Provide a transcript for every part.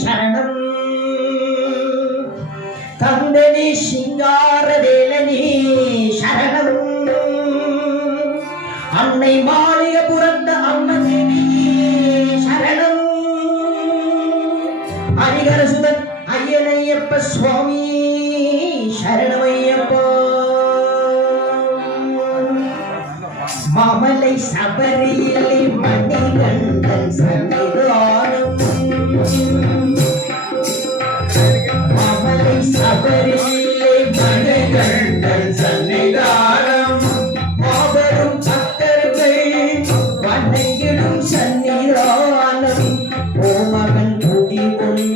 சரணம் கந்தனி சிங்கார வேலனி சரணம் அன்னை மாளிகை புறந்த அம்மதேவி சரணம் ஹரிகர சுதன் ஐயனையப்ப சுவாமி சரணமையப்பா மாமலை சபரியிலே மணிகண்டன் சன்னிதானம் மாமலை சபரியிலே மணிகண்டன் சன்னிதானம் மாபெரும் பக்தர்கள் வணங்கிடும் சன்னிதானம் ஓமகன் குடி கொண்டு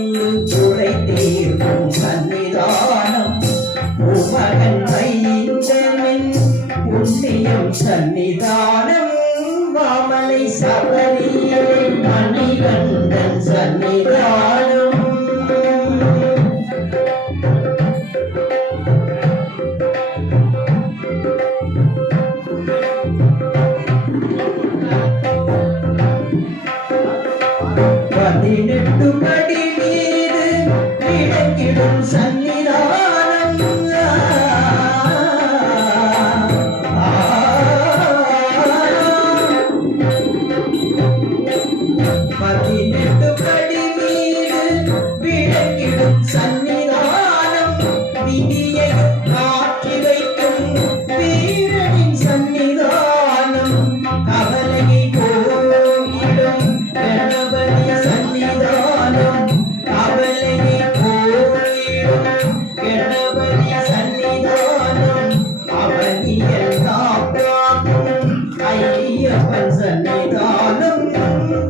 துறை தீர்க்கும் சன்னிதானம் ஓமகன் வைந்தமின் புண்ணியம் சன்னிதானம் மாமலை சபரியிலே மணிகண்டன் சன்னிதானம் பதினெட்டு படி மீது விளக்கிடும் சன்னிதானம் பதினெட்டு படி மீது விளக்கிடும் சன்னிதானம் விதியை மாற்றி வைக்கும் வீரனின் சன்னிதானம் கவலையை போயிடும் கணபதி சன்னிதானம் கவலையை போயிடும் கணபதி சன்னிதானம் அவனியல் காப்பாற்றும் ஐயப்பன் சன்னிதானம்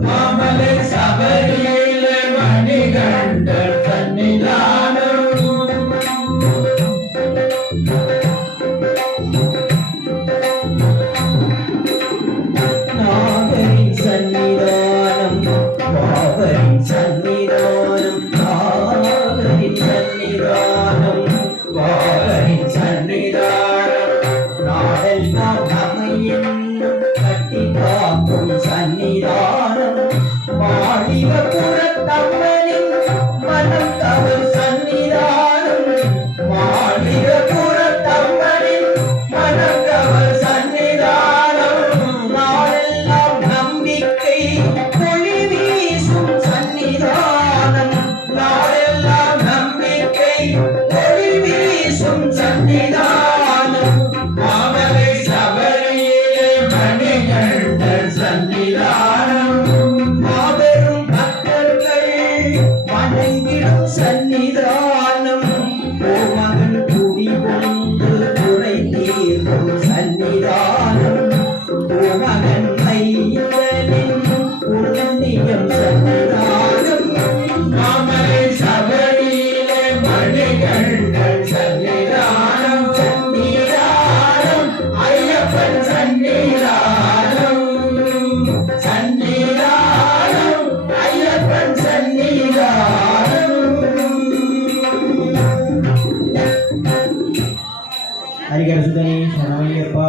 மாமலை சபரியிலே மணிகண்டன் சன்னிதானம் நாகரின் சன்னிதானம் பாவரின் சன்னிதானம் நாகரின் சன்னிதானம் பாவரின் சன்னிதானம் நாடெல்லாம் அமையென்னும் கட்டி காக்கும் சன்னிதானம் மாளிகபுரத்தம்மனின் மனம் கவர் சன்னிதானம் மாளிகபுரத்தம்மனின் மனம் கவர் சன்னிதானம் நாளெல்லாம் நம்பிக்கை ஒளி வீசும் சன்னிதானம் நாளெல்லாம் நம்பிக்கை ஒளி வீசும் சன்னிதானம் மாமலை சபரியிலே மணிகண்டன் சன்னிதானம் மாபெரும் பக்தர்கள் வணங்கிடும் சன்னிதானம் ஓமகன் குடி கொண்டு துறை தீர்க்கும் சன்னிதானம் ஓமகன் ஐயனின் புண்ணியம் சன்னிதானம் மாமலை சபரியிலே மணிகண்டன் சன்னிதானம் சன்னிதானம் ஐயப்பன் சன்னிதானம் சன்னிதானம் ஐயப்பன் சன்னிதானம் ஹரிகர சுதனி சரணமையப்பா